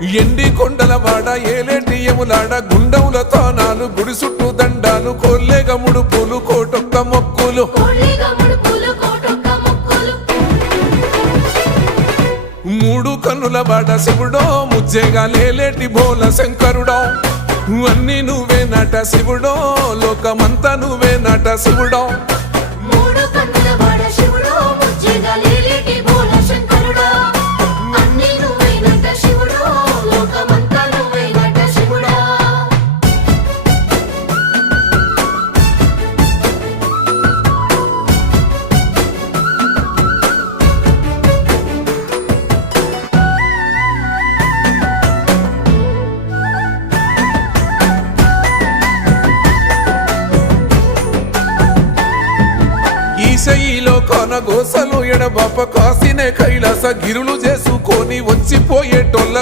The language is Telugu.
ఎండి కొండల వాడ ఏలేటియములాడ గుండముల తానాలు గుడి చుట్టూ దండాలు కోల్లేగ ముడుపులు కోటొక్క మొక్కులు మూడు కన్నుల వాడ శివుడో ముజ్జేగా లేలేటి బోల శంకరుడో అన్ని నువ్వే నట శివుడో లోకమంతా నువ్వే నట శివుడో ఈశయిలో కొనగోసలు ఎడబాప కాసినే కైలాస గిరులు చేసుకొని వచ్చిపోయేటోళ్ళ